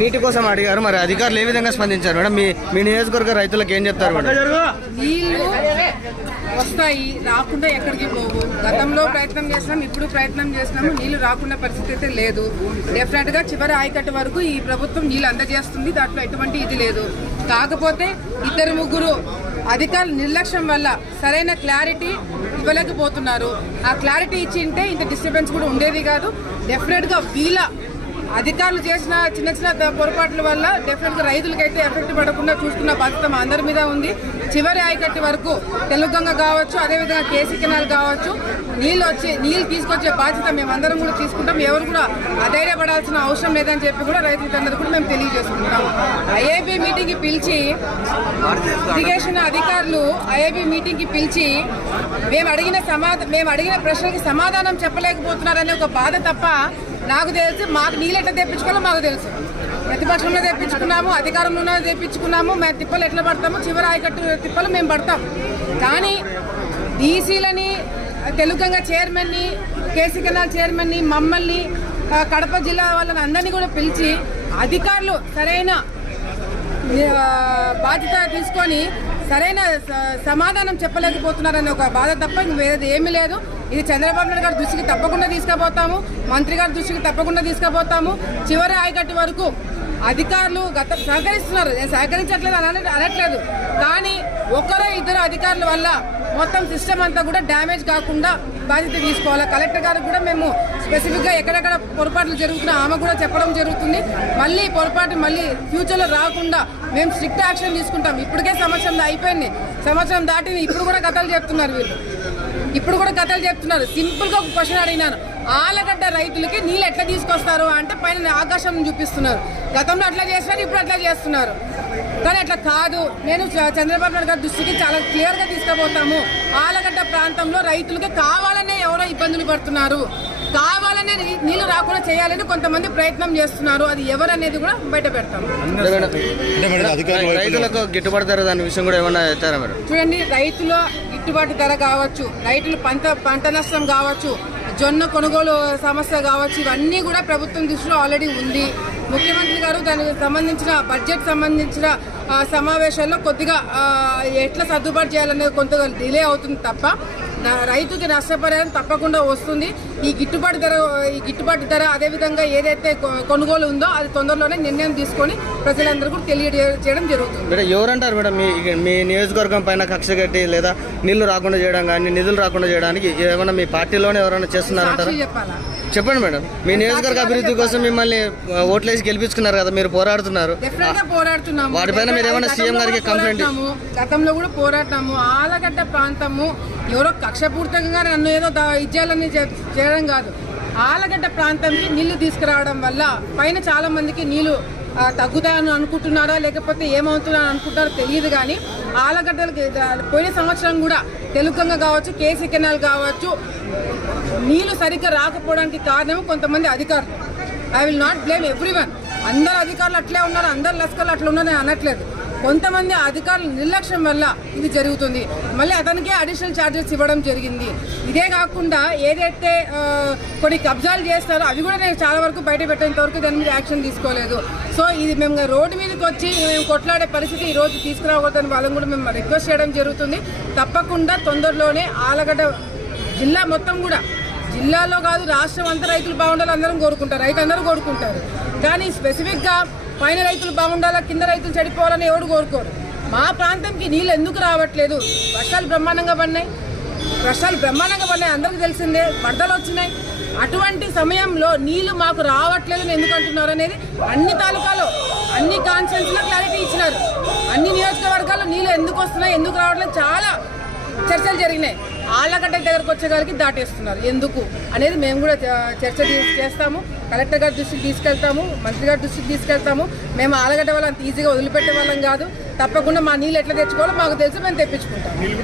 నీటి కోసం అడిగారు మరి అధికారులు ఏ విధంగా స్పందించారు? మేడం మీ మీ నియోజకవర్గ రైతులకు ఏం చెప్తారు మేడం? నీళ్ళు వస్తాయి రాకుండా ఎక్కడికి పోవు. గతంలో ప్రయత్నం చేసినాం ఇప్పుడు ప్రయత్నం చేసినాము నీళ్ళు రాకుండా పరిస్థితి అయితే లేదు. డెఫినెట్గా చివరి ఆయకట్టు వరకు ఈ ప్రభుత్వం నీళ్ళు అందజేస్తుంది దాంట్లో ఎటువంటి ఇది లేదు. కాకపోతే ఇద్దరు ముగ్గురు అధికారుల నిర్లక్ష్యం వల్ల సరైన క్లారిటీ ఇవ్వలేకపోతున్నారు. ఆ క్లారిటీ ఇచ్చింటే ఇంత డిస్టర్బెన్స్ కూడా ఉండేది కాదు. డెఫినెట్గా వీళ్ళ అధికారులు చేసిన చిన్న చిన్న పొరపాట్ల వల్ల డెఫినెట్గా రైతులకైతే ఎఫెక్ట్ పడకుండా చూసుకున్న బాధ్యత మా అందరి మీద ఉంది. చివరి ఆయకట్టి వరకు తెలుగంగ కావచ్చు అదేవిధంగా కేసీ కెనాల్ కావచ్చు నీళ్ళు వచ్చి నీళ్ళు తీసుకొచ్చే బాధ్యత మేమందరం కూడా తీసుకుంటాం. ఎవరు కూడా అధైర్యపడాల్సిన అవసరం లేదని చెప్పి కూడా రైతులందరూ కూడా మేము తెలియజేసుకుంటాం ఐఏబీ మీటింగ్కి పిలిచి ఇరిగేషన్ అధికారులు ఐఏబీ మీటింగ్కి పిలిచి మేము అడిగిన సమాధానం మేము అడిగిన ప్రశ్నలకి సమాధానం చెప్పలేకపోతున్నారనే ఒక బాధ తప్ప నాకు తెలుసు మాకు నీళ్ళు ఎట్లా తెప్పించుకోవాలో మాకు తెలుసు. ప్రతిపక్షంలో తెప్పించుకున్నాము అధికారంలో తెప్పించుకున్నాము మేము తిప్పలు ఎట్లా పడతాము చివరి ఆయకట్టు తిప్పలు మేము పడతాం కానీ డీసీలని తెలుగంగా చైర్మన్ని కేసీ కెనాల్ చైర్మన్ని మమ్మల్ని కడప జిల్లా వాళ్ళని అందరినీ కూడా పిలిచి అధికారులు సరైన బాధ్యత తీసుకొని సరైన స- సమాధానం చెప్పలేకపోతున్నారనే ఒక బాధ తప్ప వేరేది ఏమీ లేదు. ఇది చంద్రబాబు నాయుడు గారి దృష్టికి తప్పకుండా తీసుకుపోతాము. మంత్రి గారి దృష్టికి తప్పకుండా తీసుకుపోతాము. చివరి ఆయకట్టు వరకు అధికారులు గత సహకరిస్తున్నారు. నేను సహకరించట్లేదు అని అనట్లేదు. కానీ ఒకరో ఇద్దరు అధికారుల వల్ల మొత్తం సిస్టమ్ అంతా కూడా డ్యామేజ్ కాకుండా బాధ్యత తీసుకోవాలి? కలెక్టర్ గారికి కూడా మేము స్పెసిఫిక్గా ఎక్కడెక్కడ పొరపాట్లు జరుగుతున్నా ఆమె కూడా చెప్పడం జరుగుతుంది. మళ్ళీ పొరపాటు మళ్ళీ ఫ్యూచర్లో రాకుండా మేము స్ట్రిక్ట్ యాక్షన్ తీసుకుంటాం. ఇప్పటికే సంవత్సరం అయిపోయింది. సంవత్సరం దాటింది. ఇప్పుడు కూడా కథలు చెప్తున్నారు వీళ్ళు. ఇప్పుడు కూడా కథలు చెప్తున్నారు. సింపుల్గా ఒక క్వశ్చన్ అడిగినాను. ఆలగడ్డ రైతులకి నీళ్ళు ఎట్లా తీసుకొస్తారు అంటే పైన ఆకాశం చూపిస్తున్నారు. గతంలో అట్లా చేస్తున్నారు ఇప్పుడు అట్లా చేస్తున్నారు. కానీ అట్లా కాదు. నేను చ- చంద్రబాబు నాయుడు గారి దృష్టికి చాలా క్లియర్గా తీసుకుపోతాము. ఆలగడ్డ ప్రాంతంలో రైతులకి కావాలనే ఎవరో ఇబ్బందులు పడుతున్నారు. కావాలనే నీ- నీళ్ళు రాకుండా చేయాలని కొంతమంది ప్రయత్నం చేస్తున్నారు. అది ఎవరనేది కూడా బయట పెడతాము. రైతులకు గిట్టుబాటు ధర దాని విషయం కూడా ఏమన్నా చూడండి రైతుల గిట్టుబాటు ధర కావచ్చు. రైతులు పంట పంట నష్టం కావచ్చు. జొన్న కొనుగోలు సమస్య కావచ్చు ఇవన్నీ కూడా ప్రభుత్వం దృష్టిలో ఆల్రెడీ ఉంది. ముఖ్యమంత్రి గారు దానికి సంబంధించిన బడ్జెట్ సంబంధించిన సమావేశాల్లో కొద్దిగా ఎట్లా సర్దుబాటు చేయాలనేది కొంత డిలే అవుతుంది తప్ప రైతుకి నష్టపరిహారం తప్పకుండా వస్తుంది. ఈ గిట్టుబాటు ధర ఈ గిట్టుబాటు ధర అదేవిధంగా ఏదైతే కొనుగోలు ఉందో అది తొందరలోనే నిర్ణయం తీసుకొని ప్రజలందరూ కూడా తెలియజేయడం జరుగుతుంది. Madam ఎవరంటారు madam? మీ మీ నియోజకవర్గం పైన కక్ష కట్టి లేదా నీళ్ళు రాకుండా చేయడం కానీ నిధులు రాకుండా చేయడానికి ఏమైనా మీ పార్టీలోనే ఎవరైనా చేస్తున్నారంటారా? చెప్పండి మేడం. మీ నియోజకవర్గ అభివృద్ధి కోసం మిమ్మల్ని ఓట్లేసి గెలిపించుకున్నారు కదా మీరు పోరాడుతున్నారు. వాటిపైన మీరు ఏమైనా సీఎం గారికి కంప్లైంట్. గతంలో కూడా పోరాడినాము ఆలగడ్డ ప్రాంతము ఎవరో కక్షపూర్తంగా నన్ను ఏదో దా- ఇచ్చేయాలని చే- చేయడం కాదు. ఆలగడ్డ ప్రాంతంకి నీళ్ళు తీసుకురావడం వల్ల పైన చాలా మందికి నీళ్ళు తగ్గుతాయని అనుకుంటున్నారా లేకపోతే ఏమవుతున్నారో అనుకుంటారో తెలియదు కానీ ఆలగడ్డలకి పోయిన సంవత్సరం కూడా తెలుగంగా కావచ్చు కేసీ కెనాల్ కావచ్చు నీళ్ళు సరిగ్గా రాకపోవడానికి కారణం కొంతమంది అధికారులు. I will not blame everyone అందరు అధికారులు అట్లే ఉన్నారు అందరు లస్కర్లు అట్లా ఉన్నారని అనట్లేదు. కొంతమంది అధికారుల నిర్లక్ష్యం వల్ల ఇది జరుగుతుంది. మళ్ళీ అతనికే అడిషనల్ ఛార్జెస్ ఇవ్వడం జరిగింది. ఇదే కాకుండా ఏదైతే కొన్ని కబ్జాలు చేస్తారో అవి కూడా నేను చాలా వరకు బయట పెట్టేంత వరకు దాని మీద యాక్షన్ తీసుకోలేదు. సో ఇది మేము రోడ్డు మీదకి వచ్చి మేము కొట్లాడే పరిస్థితి ఈ రోజు తీసుకురావద్దని వాళ్ళని కూడా మేము రిక్వెస్ట్ చేయడం జరుగుతుంది. తప్పకుండా తొందరలోనే ఆలగడ్డ జిల్లా మొత్తం కూడా జిల్లాలో కాదు రాష్ట్రం అంతా రైతులు బాగుండాలి అందరం కోరుకుంటారు. రైతు అందరూ కోరుకుంటారు. కానీ స్పెసిఫిక్గా పైన రైతులు బాగుండాలా కింద రైతులు చెడిపోవాలని ఎవడు కోరుకోరు. మా ప్రాంతంకి నీళ్ళు ఎందుకు రావట్లేదు? వర్షాలు బ్రహ్మాండంగా పడినాయి. వర్షాలు బ్రహ్మాండంగా పడినాయి అందరికీ తెలిసిందే వరదలు వచ్చినాయి. అటువంటి సమయంలో నీళ్ళు మాకు రావట్లేదు అని ఎందుకు అంటున్నారు అనేది అన్ని తాలూకాలో అన్ని కాన్ఫరెన్స్లో క్లారిటీ ఇచ్చినారు. అన్ని నియోజకవర్గాల్లో నీళ్ళు ఎందుకు వస్తున్నాయి ఎందుకు రావట్లేదు చాలా చర్చలు జరిగినాయి. ఆళ్ళగడ్డ దగ్గరకు వచ్చేగారికి దాటేస్తున్నారు. ఎందుకు? అనేది మేము కూడా చర్చ చేస్తాము. కలెక్టర్ గారి దృష్టికి తీసుకెళ్తాము. మంత్రి గారి దృష్టికి తీసుకెళ్తాము. మేము ఆలగడ్డ వాళ్ళని ఈజీగా వదిలిపెట్టే వాళ్ళం కాదు. తప్పకుండా మా నీళ్ళు ఎట్లా తెచ్చుకోవాలో మాకు తెలుసు. మేము తెప్పించుకుంటాము